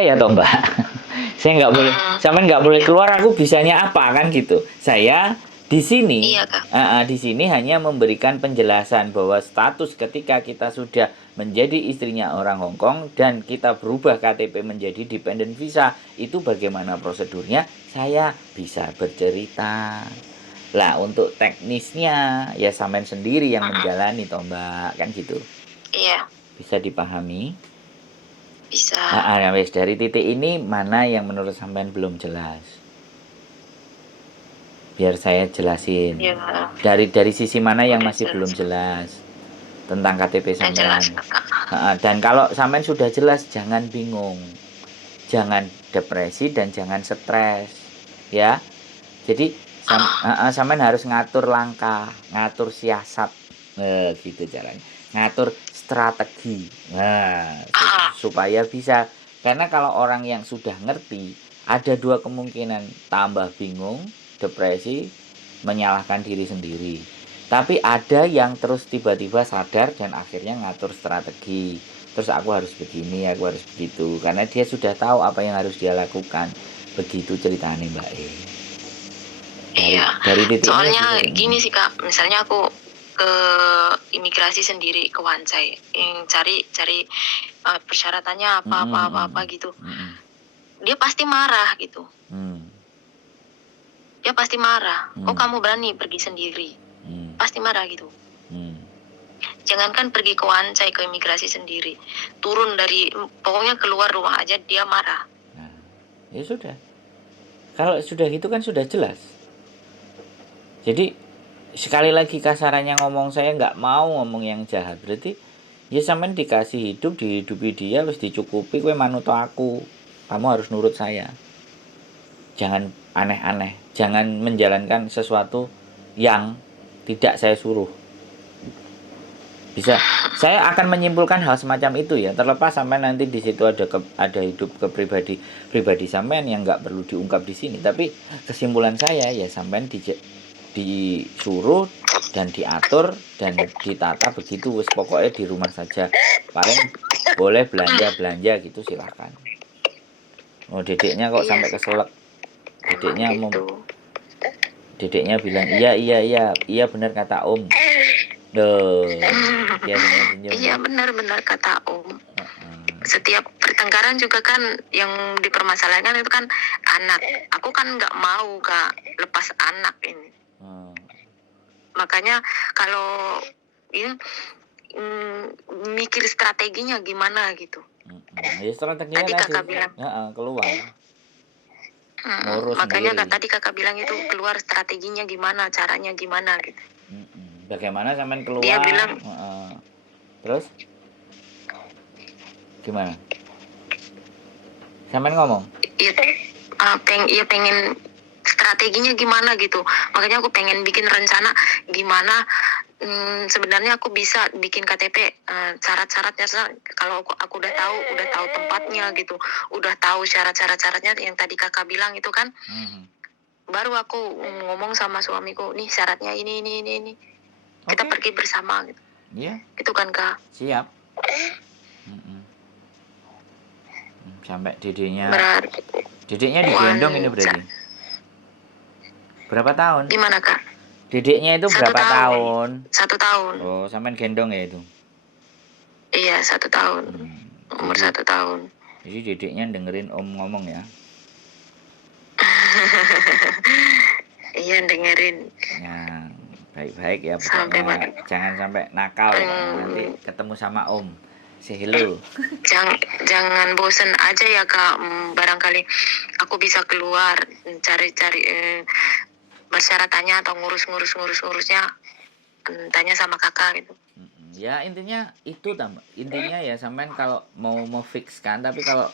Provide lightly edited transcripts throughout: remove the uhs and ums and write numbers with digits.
Ya toh Mbak. Saya nggak boleh, sampean nggak boleh keluar, aku bisanya apa kan gitu. Saya di sini, Iya, Kak. di sini hanya memberikan penjelasan bahwa status ketika kita sudah menjadi istrinya orang Hong Kong dan kita berubah KTP menjadi dependent visa, itu bagaimana prosedurnya, saya bisa bercerita. Lah untuk teknisnya ya sampean sendiri yang menjalani toh Mbak, kan gitu. Iya, Bisa dipahami? bisa. Ya wes, dari titik ini mana yang menurut sampean belum jelas? Biar saya jelasin. Iya, Dari sisi mana yang udah masih belum jelas. jelas tentang KTP Udah jelas, sampean? Kakak. Dan kalau sampean sudah jelas, jangan bingung, jangan depresi dan jangan stres, ya. Jadi sampean harus ngatur langkah, ngatur siasat, gitu caranya. Ngatur strategi. Nah, supaya bisa. Karena kalau orang yang sudah ngerti, ada dua kemungkinan, tambah bingung, depresi, menyalahkan diri sendiri. Tapi ada yang terus tiba-tiba sadar dan akhirnya ngatur strategi. Terus aku harus begini, aku harus begitu. Karena dia sudah tahu apa yang harus dia lakukan. Begitu ceritanya Mbak E. Iya, Dari titik soalnya ini gini sih Kak, misalnya aku ke imigrasi sendiri ke Wancai, cari persyaratannya apa gitu, dia pasti marah gitu, dia pasti marah. Kok kamu berani pergi sendiri? Pasti marah gitu. Jangankan pergi ke Wancai, ke imigrasi sendiri, turun dari, pokoknya keluar rumah aja dia marah. Nah, ya sudah. Kalau sudah gitu kan sudah jelas. Jadi sekali lagi kasarannya ngomong, saya nggak mau ngomong yang jahat, berarti ya sampean dikasih hidup, dihidupi dia, harus dicukupi, kowe manut aku, kamu harus nurut saya, jangan aneh-aneh, jangan menjalankan sesuatu yang tidak saya suruh. Bisa, saya akan menyimpulkan hal semacam itu ya, terlepas sampai nanti di situ ada hidup pribadi sampean yang nggak perlu diungkap di sini, tapi kesimpulan saya ya sampean disuruh dan diatur dan ditata begitu, wis pokoknya di rumah saja, paling boleh belanja gitu silahkan. Oh dedeknya kok Iya sampai sih, keselak, dedeknya gitu. dedeknya bilang iya benar kata Om. Dia senyum-senyum. Iya benar kata Om. Setiap pertengkaran juga kan yang dipermasalahkan itu kan anak. Aku kan nggak mau Kak lepas anak ini. Makanya kalau ini mikir strateginya gimana gitu. Ya strateginya tadi Kakak bilang. Keluar. Ngurus makanya sendiri. tadi Kakak bilang itu keluar strateginya gimana, caranya gimana gitu. Bagaimana sampean keluar? Dia bilang. Terus? Gimana? Sampean ngomong? Iya pengen strateginya gimana gitu. Makanya aku pengen bikin rencana gimana. Sebenarnya aku bisa bikin KTP, syarat-syaratnya kalau aku udah tahu tempatnya gitu, udah tahu syaratnya yang tadi Kakak bilang itu kan. Baru aku ngomong sama suamiku, nih syaratnya ini. Kita pergi bersama gitu. Iya. Itu kan Kak. Siap. Sampai dedeknya digendong ini berarti. Berapa tahun? Gimana Kak? Dedeknya itu berapa tahun? 1 tahun. Oh, sampean gendong ya itu? Iya, 1 tahun. Umur 1 tahun. Jadi dedeknya dengerin Om ngomong ya? Iya, dengerin. Ya, baik-baik ya pokoknya. Jangan sampai nakal ya. Nanti ketemu sama Om. Say hello. Jangan bosen aja ya Kak. Barangkali aku bisa keluar cari-cari persyaratannya atau ngurusnya, tanya sama Kakak gitu. Ya intinya itu intinya ya sampean kalau mau fixkan, tapi kalau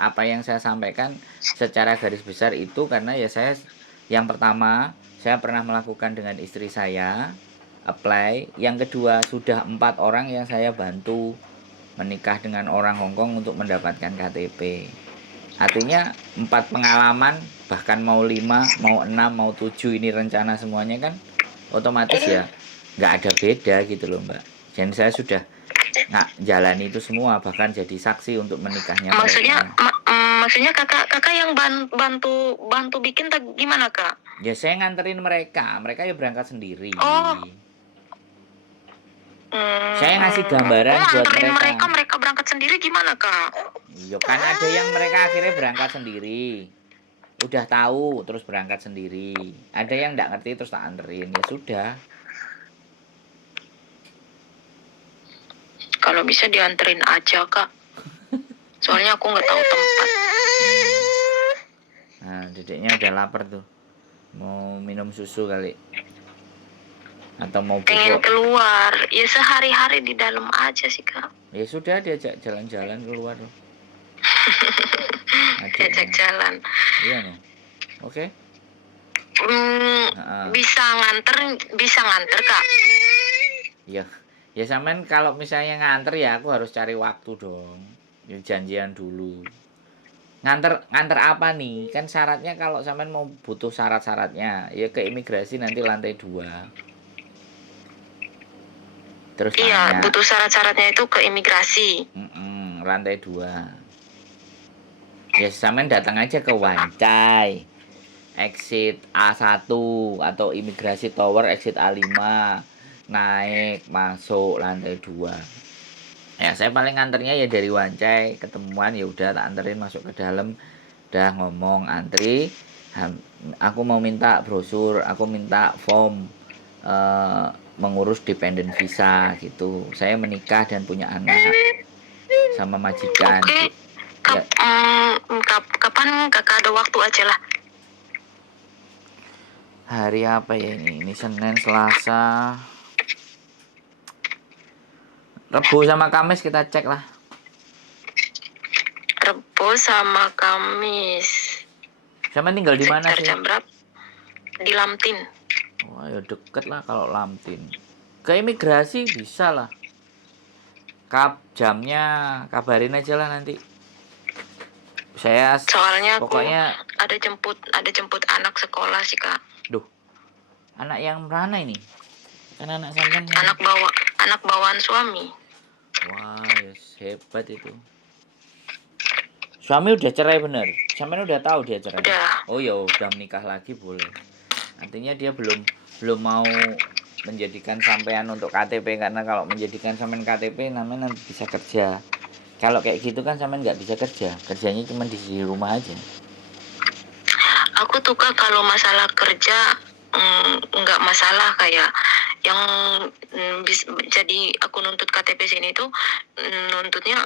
apa yang saya sampaikan secara garis besar itu karena ya saya yang pertama saya pernah melakukan dengan istri saya apply, yang kedua sudah 4 orang yang saya bantu menikah dengan orang Hongkong untuk mendapatkan KTP. Artinya 4 pengalaman, bahkan mau 5, mau 6, mau 7 ini rencana semuanya kan otomatis ya nggak ada beda gitu loh Mbak. Dan saya sudah jalani itu semua, bahkan jadi saksi untuk menikahnya maksudnya mereka. Maksudnya kakak yang bantu bikin gimana kak? Ya saya nganterin mereka ya berangkat sendiri. Oh. Saya ngasih gambaran buat nganterin mereka. Mereka berangkat sendiri gimana kak? Ya kan ada yang mereka akhirnya berangkat sendiri. Udah tahu terus berangkat sendiri. Ada yang nggak ngerti terus tak anterin. Ya sudah. Kalau bisa dianterin aja kak. Soalnya aku nggak tahu tempat. Nah, dedeknya udah lapar tuh. Mau minum susu kali. Atau mau Pengen bubuk. keluar. Ya sehari-hari di dalam aja sih kak. Ya sudah diajak jalan-jalan keluar loh. Diajak jalan. Iya nih. Oke. Bisa nganter kak. Iya. Ya sampean kalau misalnya nganter ya aku harus cari waktu dong. Ya, janjian dulu. Nganter apa nih? Kan syaratnya kalau sampean mau butuh syarat-syaratnya ya ke imigrasi nanti lantai 2. Terus iya, tanya. butuh syarat-syaratnya itu ke imigrasi. Lantai 2. Ya sampean datang aja ke Wancai. Exit A1 atau imigrasi tower exit A5. Naik masuk lantai 2. Ya saya paling nganternya ya dari Wancai, ketemuan ya udah tak anterin masuk ke dalam, udah ngomong antri, aku mau minta brosur, aku minta form mengurus dependent visa gitu. Saya menikah dan punya anak sama majikan. Oke. Ya. Kapan kakak ada waktu aja lah. Hari apa ya ini? Ini Senin, Selasa, Rebo sama Kamis kita cek lah. Rebo sama Kamis. Sama tinggal di mana sih? Jam berapa? Di Lamtin. Wah ya deket lah kalau Lamtin. Ke imigrasi bisa lah. Jamnya kabarin aja lah nanti. Saya soalnya pokoknya ada jemput anak sekolah sih kak. Duh, anak yang mana ini? Kan anak sampean. Anak bawaan suami. Wah, yes, hebat itu. Suami udah cerai bener? Sampean udah tahu dia cerai? Udah. Oh ya udah menikah lagi boleh. Artinya dia belum mau menjadikan sampean untuk KTP, karena kalau menjadikan sampean KTP namanya nanti bisa kerja. Kalau kayak gitu kan sampean nggak bisa kerja, kerjanya cuma di rumah aja. Aku tuh kak kalau masalah kerja nggak masalah, kayak yang jadi aku nuntut KTP sini tuh nuntutnya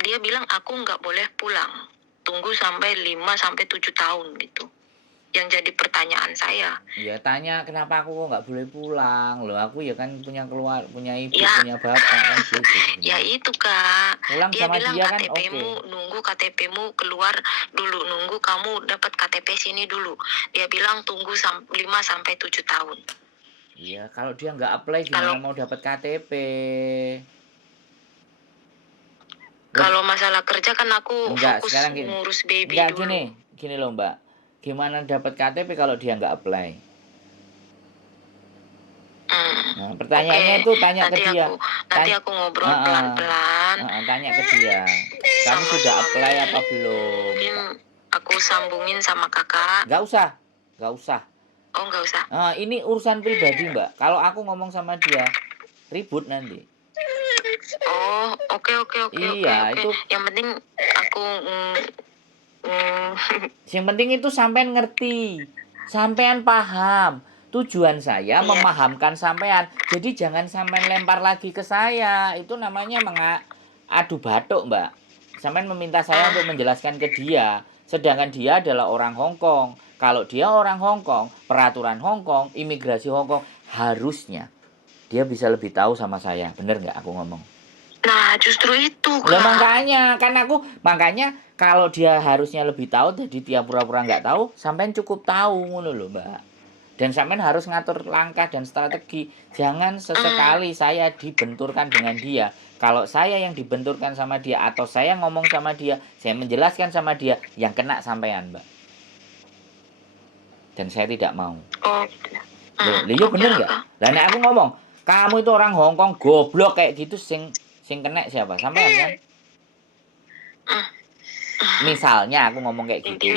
dia bilang aku nggak boleh pulang, tunggu sampai 5-7 tahun gitu. Yang jadi pertanyaan saya. Ya tanya kenapa aku kok nggak boleh pulang loh, aku ya kan punya ibu ya, punya bapak kan gitu. Ya itu kak. Pulang dia sama bilang dia kan KTP-mu nunggu KTP-mu keluar dulu, nunggu kamu dapat KTP sini dulu. Dia bilang tunggu 5-7 tahun. Iya, kalau dia nggak apply gimana mau dapat KTP? Kalau masalah kerja kan aku fokus ngurus baby dulu. Gini loh Mbak. Gimana dapat KTP kalau dia nggak apply? Nah, pertanyaannya itu tanya ke dia. Nanti aku ngobrol pelan-pelan. Tanya ke dia. Kamu sudah apply apa belum? Aku sambungin sama kakak. Nggak usah. Oh, nggak usah. Ini urusan pribadi Mbak. Kalau aku ngomong sama dia, ribut nanti. Oh, oke. Iya, itu. Yang penting aku yang penting itu sampean ngerti, sampean paham. Tujuan saya memahamkan sampean. Jadi jangan sampean lempar lagi ke saya. Itu namanya adu batuk, Mbak. Sampean meminta saya untuk menjelaskan ke dia, sedangkan dia adalah orang Hong Kong. Kalau dia orang Hong Kong, peraturan Hong Kong, imigrasi Hong Kong, harusnya dia bisa lebih tahu sama saya. Bener nggak aku ngomong? Nah, justru itu. Lah makanya kalau dia harusnya lebih tahu, jadi dia pura-pura nggak tahu, sampean cukup tahu ngono lho, Mbak. Dan sampean harus ngatur langkah dan strategi. Jangan sesekali saya dibenturkan dengan dia. Kalau saya yang dibenturkan sama dia atau saya ngomong sama dia, saya menjelaskan sama dia, yang kena sampean, Mbak. Dan saya tidak mau. Loh, bener nggak? Lah nek aku ngomong, kamu itu orang Hong Kong goblok kayak gitu, sing kena siapa? Sampean kan? Misalnya aku ngomong kayak gitu.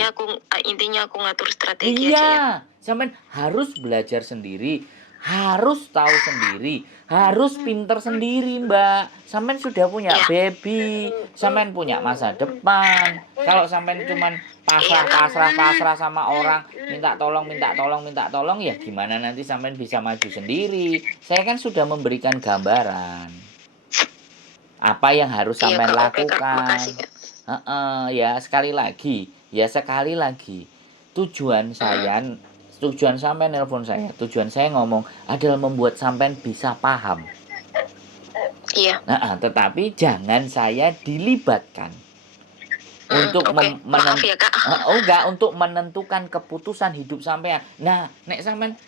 Intinya aku ngatur strategi aja ya. Iya, sampean harus belajar sendiri, harus tahu sendiri, harus pinter sendiri, Mbak. Sampean sudah punya Iya. baby, sampean punya masa depan. Kalau sampean cuman pasrah sama orang, minta tolong, ya gimana nanti sampean bisa maju sendiri? Saya kan sudah memberikan gambaran apa yang harus Iya, sampean Kak. Oke, Kak. lakukan. Makasih, Kak. Ya sekali lagi, tujuan sampai nelpon saya, tujuan saya ngomong adalah membuat sampean bisa paham. Iya. Tetapi jangan saya dilibatkan untuk Oke. Maaf ya, Kak. untuk menentukan keputusan hidup sampean. Nah, nek sampean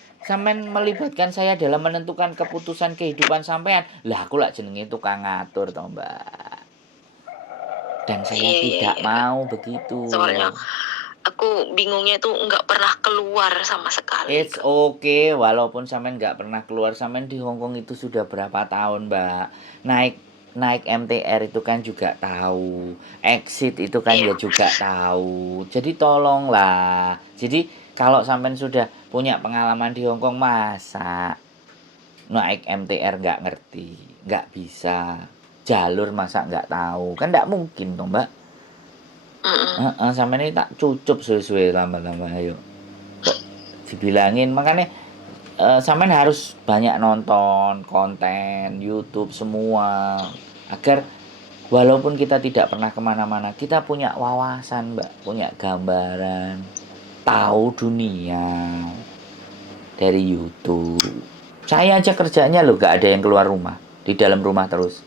melibatkan saya dalam menentukan keputusan kehidupan sampean, lah aku lah jenenge tukang ngatur toh, Mbak. Dan saya tidak Kak. mau begitu. Soalnya aku bingungnya tuh nggak pernah keluar sama sekali. It's okay, walaupun sampean nggak pernah keluar, sampean di Hong Kong itu sudah berapa tahun, Mbak? Naik MTR itu kan juga tahu, exit itu kan ya juga tahu. Jadi tolonglah. Jadi kalau sampean sudah punya pengalaman di Hong Kong, masa naik MTR nggak ngerti, nggak bisa, jalur masa nggak tahu, kan nggak mungkin toh, Mbak. Sampean ini tak cucup suwe-suwe lama-lama, ayo. Kok dibilangin, makanya sampean harus banyak nonton konten YouTube semua, agar walaupun kita tidak pernah kemana-mana, kita punya wawasan, Mbak, punya gambaran, tahu dunia dari YouTube. Saya aja kerjanya loh gak ada yang keluar rumah, di dalam rumah terus.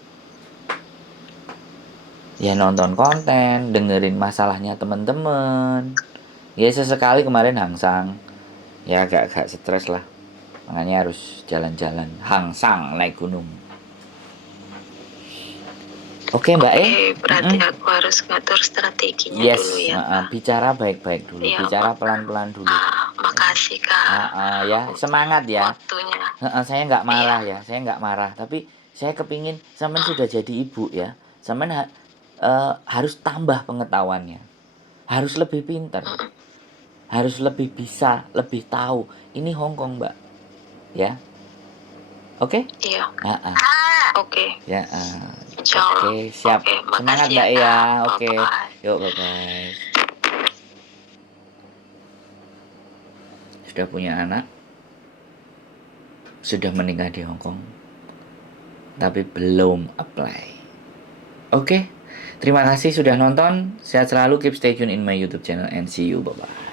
Ya nonton konten, dengerin masalahnya teman-teman. Ya sesekali kemarin hangsang, ya agak stres lah. Makanya harus jalan-jalan, hangsang naik gunung. Oke, Mbak. Berarti aku harus ngatur strateginya dulu ya. Bicara baik-baik dulu, ya, bicara pelan-pelan dulu. Makasih, Kak. Ya, semangat ya. Waktunya. Saya nggak marah ya, saya nggak marah. Tapi saya kepingin sampean sudah jadi ibu ya, sampean harus tambah pengetahuannya, harus lebih pintar, harus lebih bisa, lebih tahu. Ini Hong Kong, Mbak. Ya, oke? Iya. Oke. Ya. Insyaallah. Oke, siap. Semangat, Mbak ya. Oke. Yuk, bye-bye. Sudah punya anak, sudah menikah di Hong Kong, tapi belum apply. Oke. Terima kasih sudah nonton. Sehat selalu, keep stay tune in my YouTube channel and see you. Bye-bye.